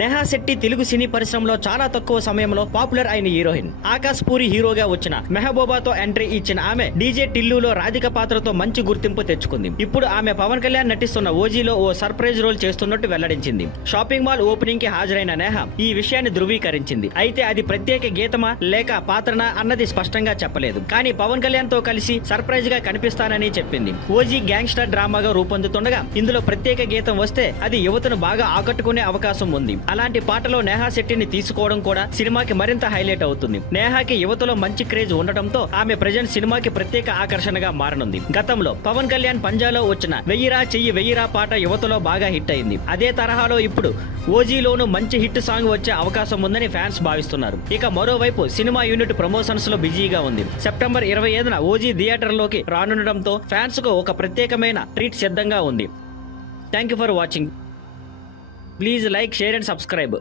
నేహా శెట్టి తెలుగు సినీ పరిశ్రమలో చాలా తక్కువ సమయంలో పాపులర్ అయిన హీరోయిన్. ఆకాశ్ పూరి హీరోగా వచ్చిన మెహబూబాతో ఎంట్రీ ఇచ్చిన ఆమె డీజే టిల్లులో రాధిక పాత్రతో మంచి గుర్తింపు తెచ్చుకుంది. ఇప్పుడు ఆమె పవన్ కళ్యాణ్ నటిస్తున్న ఓజీలో ఓ సర్ప్రైజ్ రోల్ చేస్తున్నట్టు వెల్లడించింది. షాపింగ్ మాల్ ఓపెనింగ్ కి హాజరైన నేహా ఈ విషయాన్ని ధృవీకరించింది. అయితే అది ప్రత్యేక గీతమా లేక పాత్రనా అన్నది స్పష్టంగా చెప్పలేదు. కానీ పవన్ కళ్యాణ్ తో కలిసి సర్ప్రైజ్ గా కనిపిస్తానని చెప్పింది. ఓజీ గ్యాంగ్స్టర్ డ్రామాగా రూపొందుతుండగా ఇందులో ప్రత్యేక గీతం వస్తే అది యువతను బాగా ఆకట్టుకునే అవకాశం ఉంది. అలాంటి పాటలో నేహా శెట్టిని తీసుకోవడం కూడా సినిమాకి మరింత హైలైట్ అవుతుంది. నేహాకి యువతలో మంచి క్రేజ్ ఉండటంతో ఆమె ప్రెజెంట్ సినిమాకి ప్రత్యేక ఆకర్షణగా మారనుంది. గతంలో పవన్ కళ్యాణ్ పంజాలో వచ్చిన వెయ్యిరా చెయ్యి వెయ్యిరా పాట యువతలో బాగా హిట్ అయింది. అదే తరహాలో ఇప్పుడు ఓజీలోనూ మంచి హిట్ సాంగ్ వచ్చే అవకాశం ఉందని ఫ్యాన్స్ భావిస్తున్నారు. ఇక మరోవైపు సినిమా యూనిట్ ప్రమోషన్స్ లో బిజీగా ఉంది. సెప్టెంబర్ 25న ఓజీ థియేటర్ లోకి రానుండటంతో ఫ్యాన్స్ కు ఒక ప్రత్యేకమైన ట్రీట్ సిద్ధంగా ఉంది. Thank you for watching. Please like, share and subscribe.